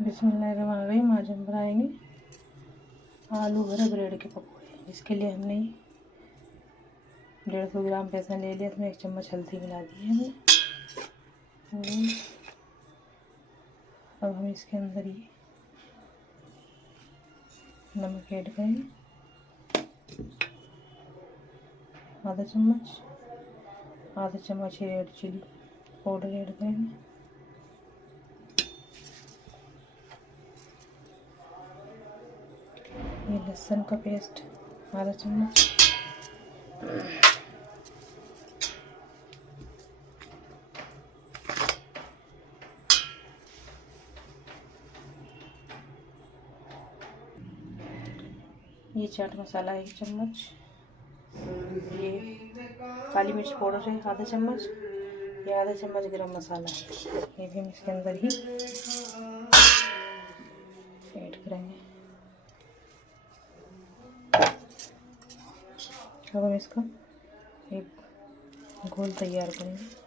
बिस्मिल्लाहिर्रहमानिर्रहीम। आज हम बनाएंगे आलू भरे ब्रेड के पकौड़े। इसके लिए हमने 150 ग्राम बेसन ले लिया, इसमें 1 चम्मच हल्दी मिला दी है हमने। अब हम इसके अंदर ये नमक ऐड करेंगे, आधा चम्मच रेड चिली पाउडर ऐड करेंगे, ये लहसुन का पेस्ट आधा चम्मच, ये चाट मसाला 1 चम्मच, ये काली मिर्च पाउडर है आधा चम्मच, ये आधा चम्मच गरम मसाला है, ये भी हम इसके अंदर ही ऐड करेंगे। अब हम इसका एक घोल तैयार करेंगे।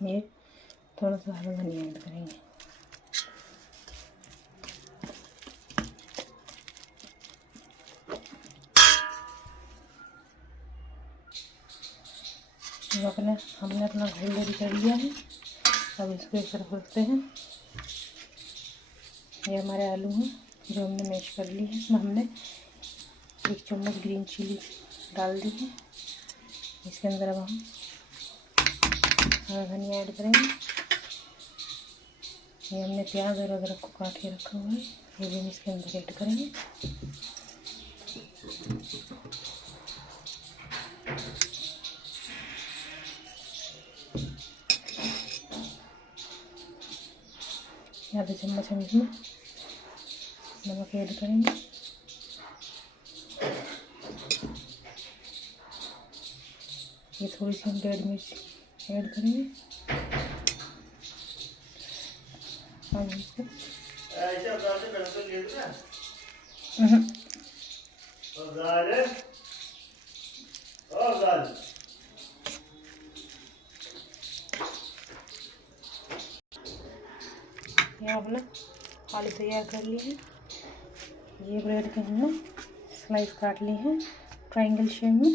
ये थोड़ा सा हरा धनिया ऐड करेंगे। हमने अपना घोल रेडी कर लिया है। अब इसको एक तरफ रखते हैं। ये हमारे आलू हैं जो हमने मैश कर लिए हैं। इसमें हमने 1 चम्मच ग्रीन चिली डाल दी है। इसके अंदर अब हम हरा धनिया ऐड करेंगे। ये हमने प्याज और अदरक को काट के रखा हुआ है, ये भी हम इसके अंदर ऐड करेंगे। आधा चम्मच हम इसमें नमक ऐड करेंगे। ये थोड़ी सी हम रेड मिर्च ऐड करेंगे। अब इसको ये अपना आलू तैयार कर लिए हैं। ये ब्रेड के हमने स्लाइस काट लिए हैं ट्रायंगल शेप में।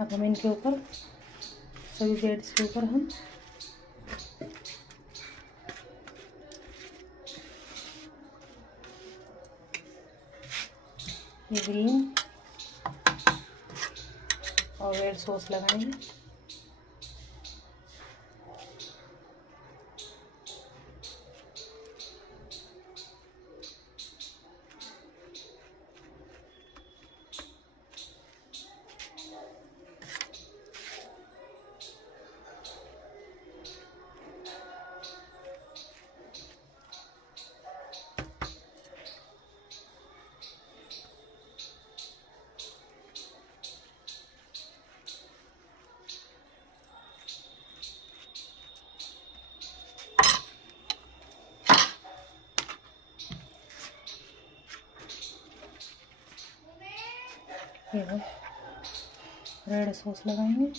अब हम इनके ऊपर सभी ब्रेड्स के ऊपर हम ये ग्रीन और रेड सॉस लगाएंगे। ये हम रेड सॉस लगाएंगे।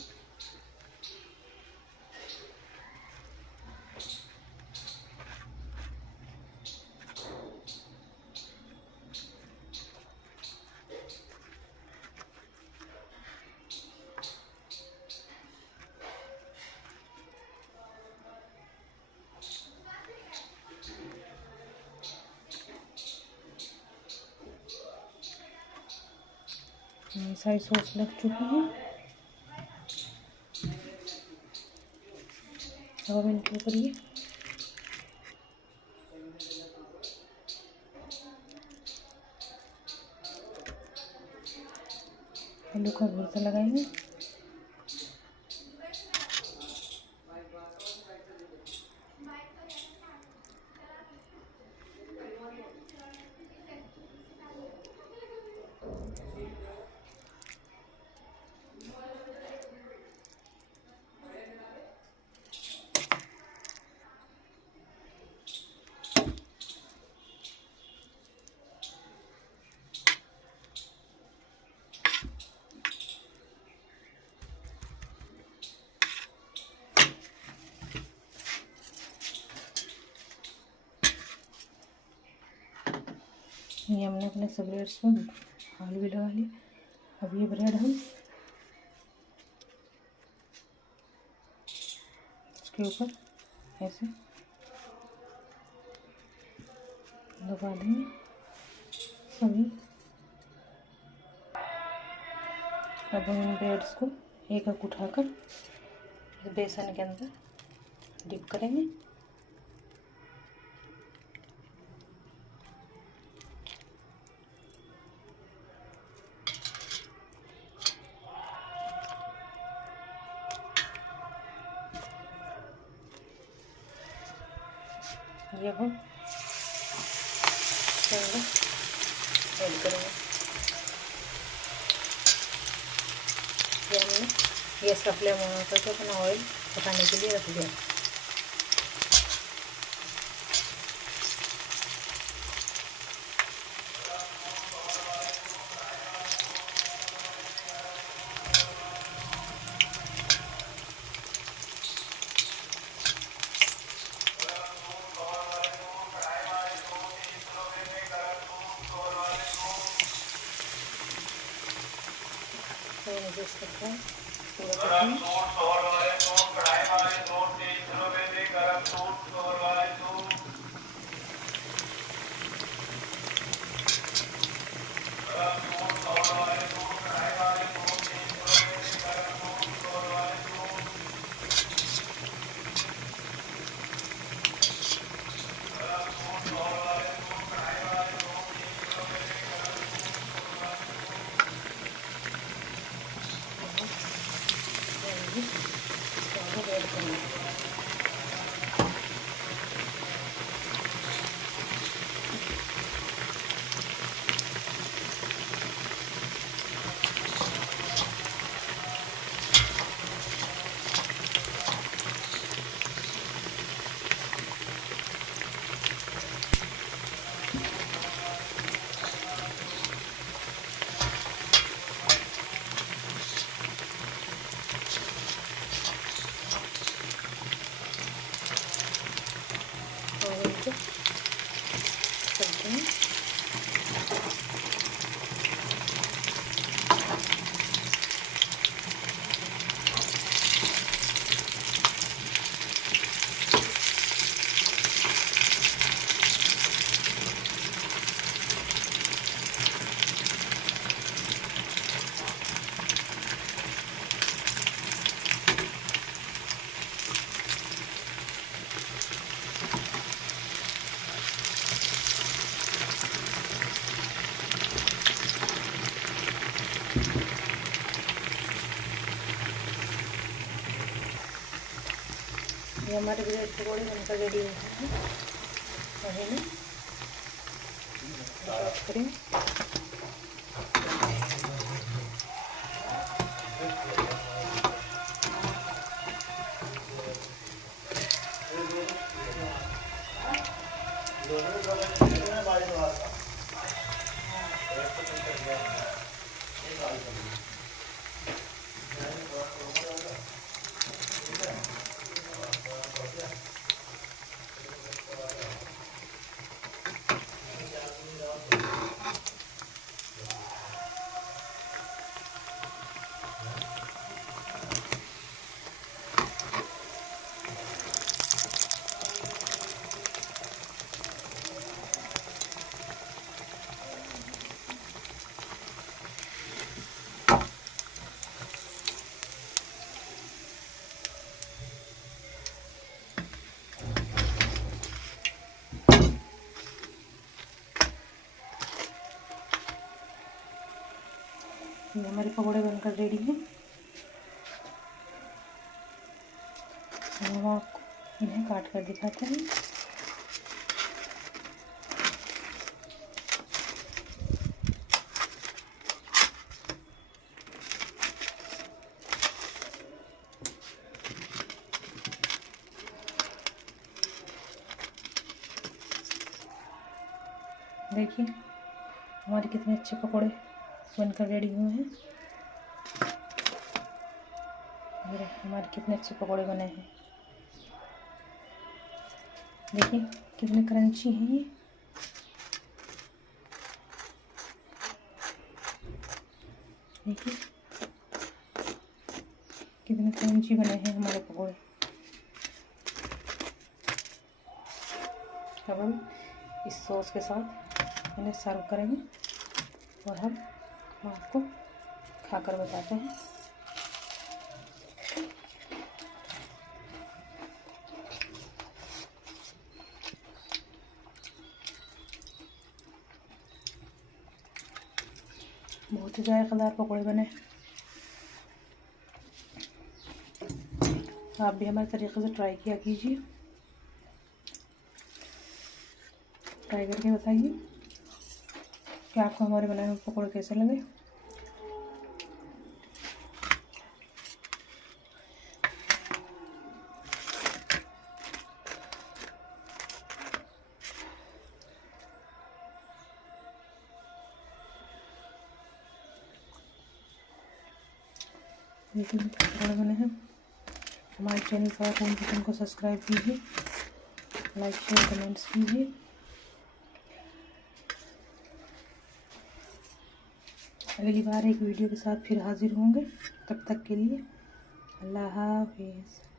सारी सॉस लग चुकी है। अब हम इनके ऊपर ये आलू का भुर्ता लगाएंगे। ये हमने अपने सब ब्रेड्स में आलू भी लगा लिया। अब ये ब्रेड हम इसके ऊपर ऐसे लगा देंगे सभी। अब हम इन ब्रेड्स को एक एक उठाकर बेसन के अंदर डिप करेंगे। ये हम ऐड करेंगे। ये हमने गैस का फ्लेम ऑन करके अपना ऑयल पकाने के लिए रख दिया। ये हमारे ब्रेड पकौड़े बनकर रेडी हो गए हैं। वही में करें ये हमारे पकौड़े बनकर रेडी हैं। हम आपको इन्हें काट कर दिखाते हैं। देखिए हमारे कितने अच्छे पकौड़े बनकर रेडी हुए हैं। हमारे कितने अच्छे पकौड़े बने हैं। देखिए कितने क्रंची हैं ये। देखिए कितने क्रंची बने हैं हमारे पकौड़े। अब हम इस सॉस के साथ इन्हें सर्व करेंगे और हम आपको खाकर बताते हैं। बहुत ही जायकेदार पकौड़े बने। आप भी हमारे तरीके से ट्राई किया कीजिए। ट्राई करके बताइए कि आपको हमारे बनाए हुए पकौड़े कैसे लगे। देखिए पकौड़े बने हैं। हमारे चैनल पर किचन को सब्सक्राइब कीजिए, लाइक शेयर कमेंट्स कीजिए। अगली बार एक वीडियो के साथ फिर हाजिर होंगे। तब तक के लिए अल्लाह हाफिज़।